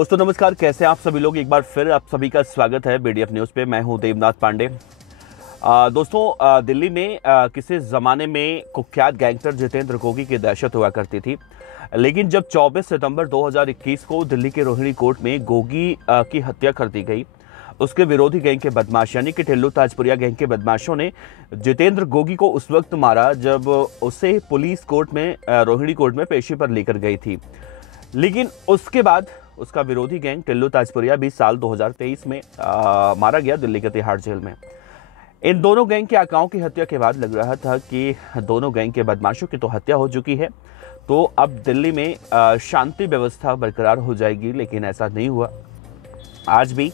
दोस्तों नमस्कार, कैसे हैं आप सभी लोग। एक बार फिर आप सभी का स्वागत है बीडीएफ न्यूज़ पे। मैं हूं देवनाथ पांडे। दोस्तों दिल्ली में किसी ज़माने में कुख्यात गैंगस्टर जितेंद्र गोगी की दहशत हुआ करती थी, लेकिन जब 24 सितंबर 2021 को दिल्ली के रोहिणी कोर्ट में गोगी की हत्या कर दी गई, उसके विरोधी गैंग के बदमाश यानी कि टिल्लू ताजपुरिया गैंग के बदमाशों ने जितेंद्र गोगी को उस वक्त मारा जब उसे पुलिस कोर्ट में रोहिणी कोर्ट में पेशी पर लेकर गई थी। लेकिन उसके बाद उसका विरोधी गैंग टिल्लू ताजपुरिया भी साल 2023 में मारा गया दिल्ली के तिहाड़ जेल में। इन दोनों गैंग के आकाओं की हत्या के बाद लग रहा था कि दोनों गैंग के बदमाशों की तो हत्या हो चुकी है, तो अब दिल्ली में शांति व्यवस्था बरकरार हो जाएगी, लेकिन ऐसा नहीं हुआ। आज भी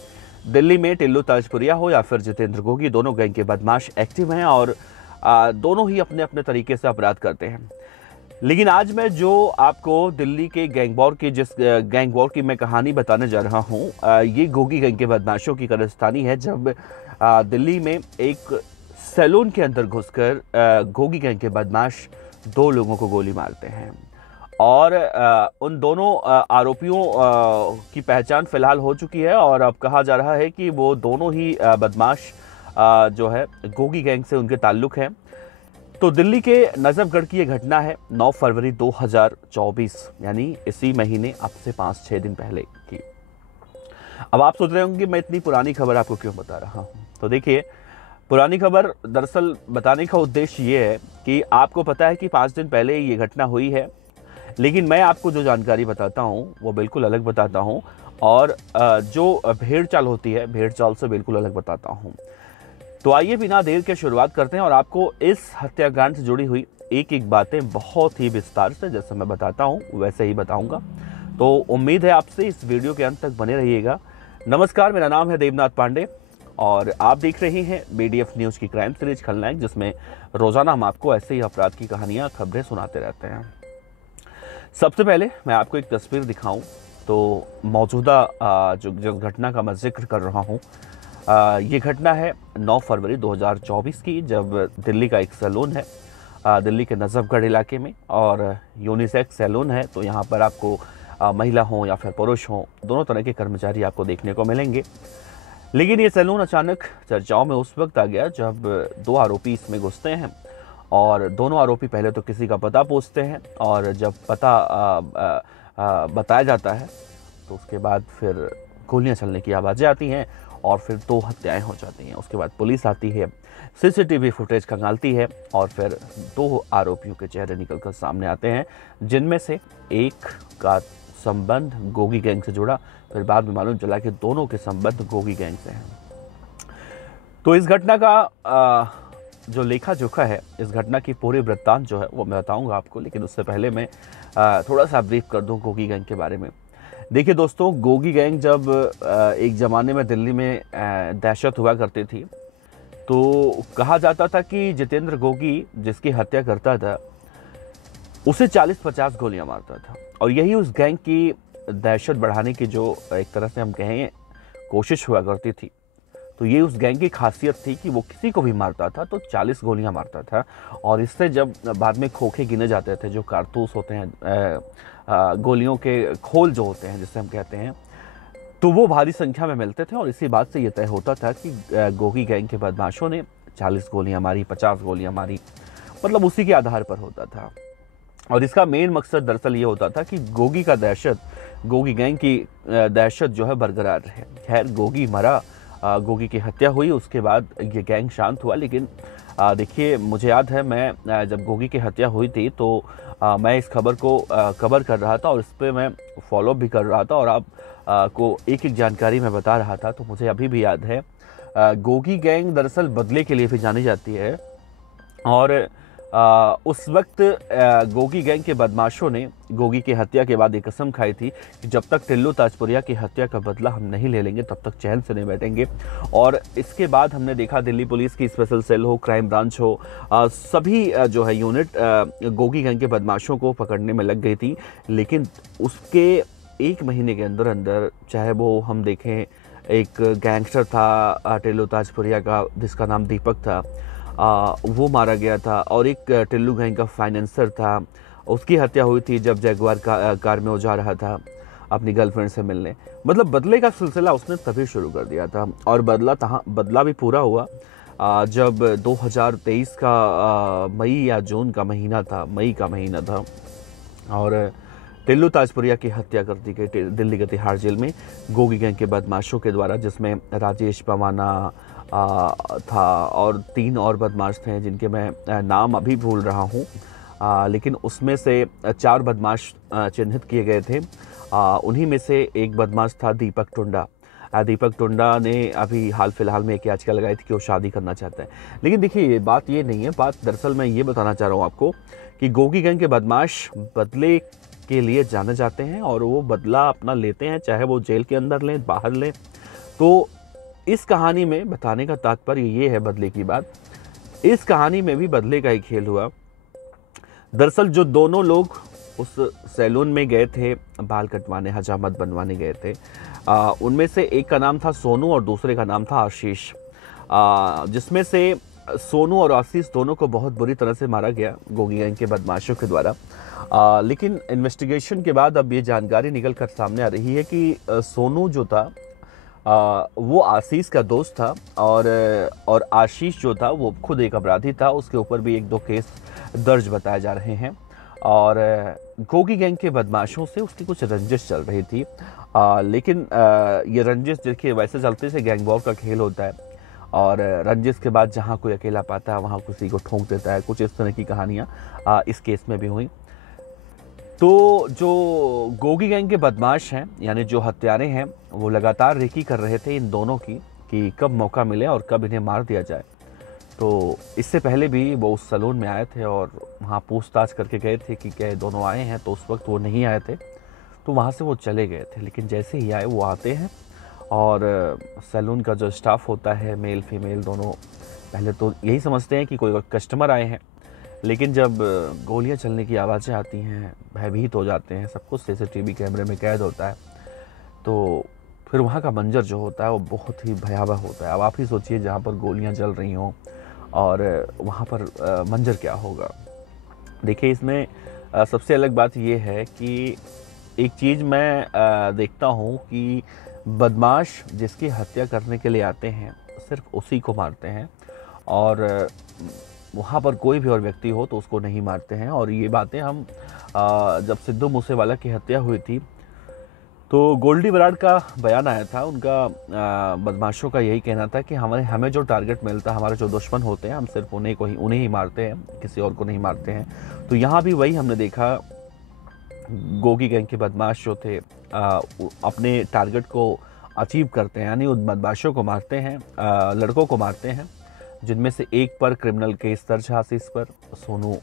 दिल्ली में टिल्लू ताजपुरिया हो या फिर जितेंद्र गोगी, दोनों गैंग के बदमाश एक्टिव हैं और दोनों ही अपने अपने तरीके से अपराध करते हैं। लेकिन आज मैं जो आपको दिल्ली के गैंग वॉर की मैं कहानी बताने जा रहा हूं, ये गोगी गैंग के बदमाशों की कारस्तानी है। जब दिल्ली में एक सैलून के अंदर घुसकर गोगी गैंग के बदमाश दो लोगों को गोली मारते हैं और उन दोनों आरोपियों की पहचान फिलहाल हो चुकी है और अब कहा जा रहा है कि वो दोनों ही बदमाश जो है गोगी गैंग से उनके ताल्लुक हैं। तो दिल्ली के नजफगढ़ की ये घटना है 9 फरवरी 2024, यानी इसी महीने अब से 5-6 दिन पहले की। अब आप सोच रहे होंगे कि मैं इतनी पुरानी खबर आपको क्यों बता रहा हूं। तो देखिए, पुरानी खबर दरअसल बताने का उद्देश्य ये है कि आपको पता है कि 5 दिन पहले ये घटना हुई है, लेकिन मैं आपको जो जानकारी बताता हूँ वो बिल्कुल अलग बताता हूँ और जो भेड़ चाल होती है, भेड़ चाल से बिल्कुल अलग बताता हूँ। तो आइए बिना देर के शुरुआत करते हैं और आपको इस हत्याकांड से जुड़ी हुई एक एक बातें बहुत ही विस्तार से जैसे मैं बताता हूं वैसे ही बताऊंगा। तो उम्मीद है आपसे इस वीडियो के अंत तक बने रहिएगा। नमस्कार, मेरा नाम है देवनाथ पांडे और आप देख रहे हैं बीडीएफ न्यूज़ की क्राइम सीरीज खलनायक, जिसमें रोजाना हम आपको ऐसे ही अपराध की कहानियां, खबरें सुनाते रहते हैं। सबसे पहले मैं आपको एक तस्वीर दिखाऊं तो मौजूदा जो घटना का मैं जिक्र कर रहा हूं, ये घटना है 9 फरवरी 2024 की, जब दिल्ली का एक सैलून है दिल्ली के नजफगढ़ इलाके में और यूनिसेक्स सैलून है। तो यहाँ पर आपको महिला हो या फिर पुरुष हो, दोनों तरह के कर्मचारी आपको देखने को मिलेंगे। लेकिन ये सैलून अचानक चर्चाओं में उस वक्त आ गया जब दो आरोपी इसमें घुसते हैं और दोनों आरोपी पहले तो किसी का पता पूछते हैं और जब पता बताया जाता है तो उसके बाद फिर गोलियां चलने की आवाज़ें आती हैं और फिर 2 हत्याएं हो जाती हैं। उसके बाद पुलिस आती है, सीसीटीवी फुटेज खंगालती है और फिर 2 आरोपियों के चेहरे निकलकर सामने आते हैं, जिनमें से एक का संबंध गोगी गैंग से जुड़ा। फिर बाद में मालूम चला कि दोनों के संबंध गोगी गैंग से हैं। तो इस घटना का जो लेखा जोखा है, इस घटना की पूरी वृत्तांत जो है वो मैं बताऊंगा आपको, लेकिन उससे पहले मैं थोड़ा सा ब्रीफ कर दूं गोगी गैंग के बारे में। देखिए दोस्तों, गोगी गैंग जब एक ज़माने में दिल्ली में दहशत हुआ करती थी, तो कहा जाता था कि जितेंद्र गोगी जिसकी हत्या करता था उसे 40-50 गोलियां मारता था और यही उस गैंग की दहशत बढ़ाने की जो एक तरह से हम कहें कोशिश हुआ करती थी। तो ये उस गैंग की खासियत थी कि वो किसी को भी मारता था तो 40 गोलियां मारता था और इससे जब बाद में खोखे गिने जाते थे, जो कारतूस होते हैं, गोलियों के खोल जो होते हैं जिसे हम कहते हैं, तो वो भारी संख्या में मिलते थे और इसी बात से ये तय होता था कि गोगी गैंग के बदमाशों ने 40 गोलियां मारी, 50 गोलियां मारी, मतलब उसी के आधार पर होता था। और इसका मेन मकसद दरअसल ये होता था कि गोगी गैंग की दहशत जो है बरकरार रहे। खैर, गोगी मरा, गोगी की हत्या हुई, उसके बाद ये गैंग शांत हुआ। लेकिन देखिए, मुझे याद है मैं जब गोगी की हत्या हुई थी तो मैं इस खबर को कवर कर रहा था और इस पर मैं फॉलो भी कर रहा था और आप को एक एक जानकारी मैं बता रहा था। तो मुझे अभी भी याद है, गोगी गैंग दरअसल बदले के लिए भी जानी जाती है और उस वक्त गोगी गैंग के बदमाशों ने गोगी की हत्या के बाद एक कसम खाई थी कि जब तक टिल्लू ताजपुरिया की हत्या का बदला हम नहीं ले लेंगे तब तक चैन से नहीं बैठेंगे। और इसके बाद हमने देखा दिल्ली पुलिस की स्पेशल सेल हो, क्राइम ब्रांच हो, सभी जो है यूनिट गोगी गैंग के बदमाशों को पकड़ने में लग गई थी। लेकिन उसके 1 महीने के अंदर अंदर, चाहे वो हम देखें, एक गैंगस्टर था टिल्लू ताजपुरिया का जिसका नाम दीपक था, वो मारा गया था और एक टिल्लू गैंग का फाइनेंसर था, उसकी हत्या हुई थी जब जगुआर कार में वो जा रहा था। अपनी गर्लफ्रेंड से मिलने। मतलब बदले का सिलसिला उसने तभी शुरू कर दिया था और बदला भी पूरा हुआ जब 2023 का मई या जून का महीना था, मई का महीना था और टिल्लू ताजपुरिया की हत्या कर दी गई दिल्ली के तिहाड़ जेल में गोगी गैंग के बदमाशों के द्वारा, जिसमें राजेश पवाना था और 3 और बदमाश थे जिनके मैं नाम अभी भूल रहा हूँ, लेकिन उसमें से 4 बदमाश चिन्हित किए गए थे। उन्हीं में से एक बदमाश था दीपक टुंडा। दीपक टुंडा ने अभी हाल फिलहाल में एक याचिका लगाई थी कि वो शादी करना चाहता है। लेकिन देखिए बात ये नहीं है, बात दरअसल मैं ये बताना चाह रहा हूँ आपको कि गोगी गैंग के बदमाश बदले के लिए जाने जाते हैं और वो बदला अपना लेते हैं, चाहे वो जेल के अंदर लें बाहर लें। तो इस कहानी में बताने का तात्पर्य ये है बदले की बात, इस कहानी में भी बदले का ही खेल हुआ। दरअसल जो दोनों लोग उस सैलून में गए थे बाल कटवाने, हजामत बनवाने गए थे, उनमें से एक का नाम था सोनू और दूसरे का नाम था आशीष, जिसमें से सोनू और आशीष दोनों को बहुत बुरी तरह से मारा गया गोगी गैंग के बदमाशों के द्वारा। लेकिन इन्वेस्टिगेशन के बाद अब ये जानकारी निकल कर सामने आ रही है कि सोनू जो था वो आशीष का दोस्त था और आशीष जो था वो खुद एक अपराधी था। उसके ऊपर भी 1-2 केस दर्ज बताए जा रहे हैं और गोगी गैंग के बदमाशों से उसकी कुछ रंजिश चल रही थी। लेकिन ये रंजिश देखिए वैसे चलते से गैंग वॉर का खेल होता है और रंजिश के बाद जहाँ कोई अकेला पाता है वहाँ किसी को ठोंक देता है। कुछ इस तरह की कहानियाँ इस केस में भी हुई। तो जो गोगी गैंग के बदमाश हैं यानी जो हत्यारे हैं वो लगातार रेकी कर रहे थे इन दोनों की कि कब मौका मिले और कब इन्हें मार दिया जाए। तो इससे पहले भी वो उस सैलून में आए थे और वहाँ पूछताछ करके गए थे कि क्या दोनों आए हैं, तो उस वक्त वो नहीं आए थे, तो वहाँ से वो चले गए थे। लेकिन जैसे ही आए वो आते हैं और सैलून का जो स्टाफ होता है मेल फीमेल दोनों पहले तो यही समझते हैं कि कोई कस्टमर आए हैं, लेकिन जब गोलियां चलने की आवाज़ें आती हैं भयभीत हो जाते हैं। सब कुछ सीसीटीवी कैमरे में कैद होता है, तो फिर वहाँ का मंजर जो होता है वो बहुत ही भयावह होता है। अब आप ही सोचिए जहाँ पर गोलियां चल रही हों और वहाँ पर मंजर क्या होगा। देखिए इसमें सबसे अलग बात ये है कि एक चीज़ मैं देखता हूँ कि बदमाश जिसकी हत्या करने के लिए आते हैं सिर्फ उसी को मारते हैं और वहाँ पर कोई भी और व्यक्ति हो तो उसको नहीं मारते हैं। और ये बातें हम जब सिद्धू मूसेवाला की हत्या हुई थी तो गोल्डी बराड़ का बयान आया था, उनका बदमाशों का यही कहना था कि हमें जो टारगेट मिलता है, हमारे जो दुश्मन होते हैं, हम सिर्फ उन्हें ही मारते हैं, किसी और को नहीं मारते हैं। तो यहाँ भी वही हमने देखा, गोगी गैंग के बदमाश जो थे अपने टारगेट को अचीव करते हैं, यानी उन बदमाशों को मारते हैं, लड़कों को मारते हैं, जिनमें से एक पर क्रिमिनल केस दर्ज है आशीष पर। सोनू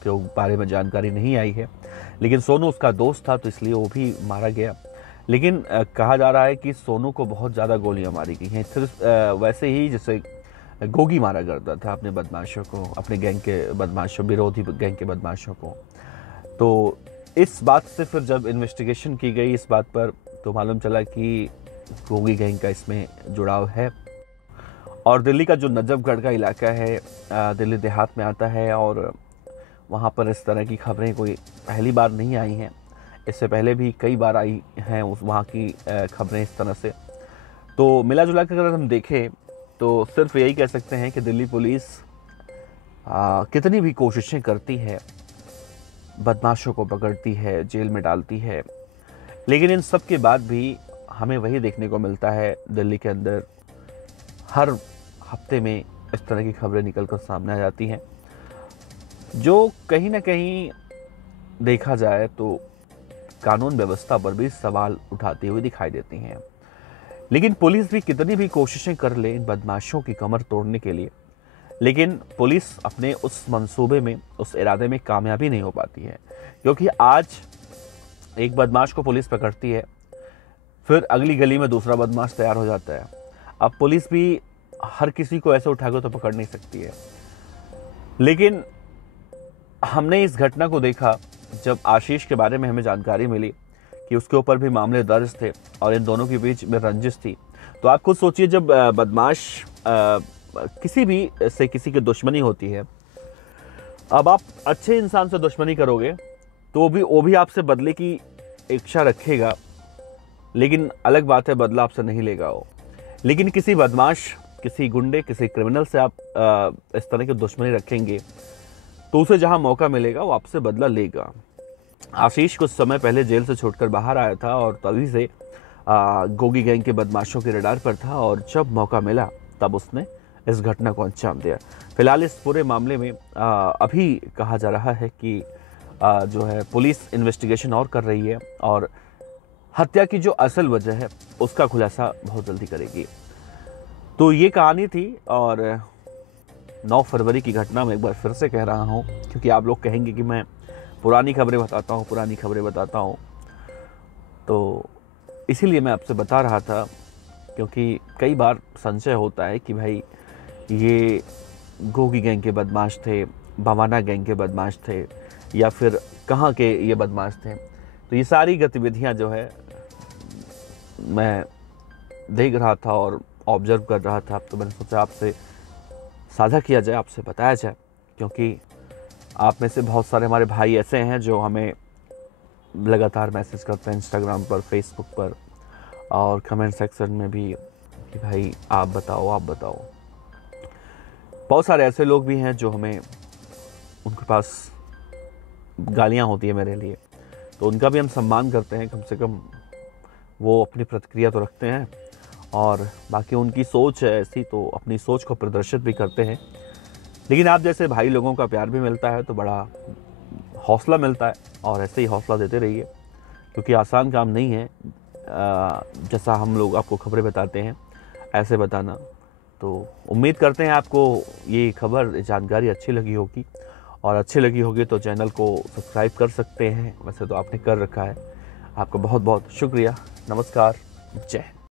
के बारे में जानकारी नहीं आई है, लेकिन सोनू उसका दोस्त था तो इसलिए वो भी मारा गया। लेकिन कहा जा रहा है कि सोनू को बहुत ज़्यादा गोलियां मारी गई हैं, सिर्फ वैसे ही जैसे गोगी मारा करता था अपने बदमाशों को, अपने गैंग के बदमाशों, विरोधी गैंग के बदमाशों को। तो इस बात से फिर जब इन्वेस्टिगेशन की गई इस बात पर तो मालूम चला कि गोगी गैंग का इसमें जुड़ाव है। और दिल्ली का जो नजफगढ़ का इलाका है दिल्ली देहात में आता है और वहाँ पर इस तरह की खबरें कोई पहली बार नहीं आई हैं, इससे पहले भी कई बार आई हैं वहाँ की खबरें इस तरह से। तो मिला जुला कर अगर हम देखें तो सिर्फ यही कह सकते हैं कि दिल्ली पुलिस कितनी भी कोशिशें करती है, बदमाशों को पकड़ती है, जेल में डालती है, लेकिन इन सब के बाद भी हमें वही देखने को मिलता है दिल्ली के अंदर हर हफ्ते में इस तरह की खबरें निकल कर सामने आ जाती हैं, जो कहीं ना कहीं देखा जाए तो कानून व्यवस्था पर भी सवाल उठाती हुई दिखाई देती हैं। लेकिन पुलिस भी कितनी भी कोशिशें कर ले इन बदमाशों की कमर तोड़ने के लिए, लेकिन पुलिस अपने उस मंसूबे में, उस इरादे में कामयाबी नहीं हो पाती है। क्योंकि आज एक बदमाश को पुलिस पकड़ती है, फिर अगली गली में दूसरा बदमाश तैयार हो जाता है। अब पुलिस भी हर किसी को ऐसे उठाकर तो पकड़ नहीं सकती है। लेकिन हमने इस घटना को देखा जब आशीष के बारे में हमें जानकारी मिली कि उसके ऊपर भी मामले दर्ज थे और इन दोनों के बीच में रंजिश थी। तो आप खुद सोचिए, जब बदमाश किसी भी से किसी की दुश्मनी होती है, अब आप अच्छे इंसान से दुश्मनी करोगे तो वो भी आपसे बदले की इच्छा रखेगा, लेकिन अलग बात है बदला आपसे नहीं लेगा वो। लेकिन किसी बदमाश, किसी गुंडे, किसी क्रिमिनल से आप इस तरह की दुश्मनी रखेंगे तो उसे जहां मौका मिलेगा वो आपसे बदला लेगा। आशीष कुछ समय पहले जेल से छूटकर बाहर आया था और तभी से गोगी गैंग के बदमाशों के रडार पर था, और जब मौका मिला तब उसने इस घटना को अंजाम दिया। फिलहाल इस पूरे मामले में अभी कहा जा रहा है कि जो है पुलिस इन्वेस्टिगेशन और कर रही है और हत्या की जो असल वजह है उसका खुलासा बहुत जल्दी करेगी। तो ये कहानी थी, और 9 फरवरी की घटना में एक बार फिर से कह रहा हूँ, क्योंकि आप लोग कहेंगे कि मैं पुरानी खबरें बताता हूँ, तो इसीलिए मैं आपसे बता रहा था, क्योंकि कई बार संशय होता है कि भाई ये गोगी गैंग के बदमाश थे, बवाना गैंग के बदमाश थे, या फिर कहाँ के ये बदमाश थे। तो ये सारी गतिविधियाँ जो है मैं देख रहा था और ऑब्जर्व कर रहा था, तो मैंने सोचा आपसे साझा किया जाए, आपसे बताया जाए, क्योंकि आप में से बहुत सारे हमारे भाई ऐसे हैं जो हमें लगातार मैसेज करते हैं इंस्टाग्राम पर, फेसबुक पर और कमेंट सेक्शन में भी कि भाई आप बताओ। बहुत सारे ऐसे लोग भी हैं जो हमें, उनके पास गालियाँ होती है मेरे लिए, तो उनका भी हम सम्मान करते हैं, कम से कम वो अपनी प्रतिक्रिया तो रखते हैं, और बाकी उनकी सोच है ऐसी तो अपनी सोच को प्रदर्शित भी करते हैं। लेकिन आप जैसे भाई लोगों का प्यार भी मिलता है तो बड़ा हौसला मिलता है, और ऐसे ही हौसला देते रहिए, क्योंकि आसान काम नहीं है जैसा हम लोग आपको खबरें बताते हैं ऐसे बताना। तो उम्मीद करते हैं आपको ये खबर, जानकारी अच्छी लगी होगी, और अच्छी लगी होगी तो चैनल को सब्सक्राइब कर सकते हैं, वैसे तो आपने कर रखा है। आपका बहुत बहुत शुक्रिया। नमस्कार, जय हिंद।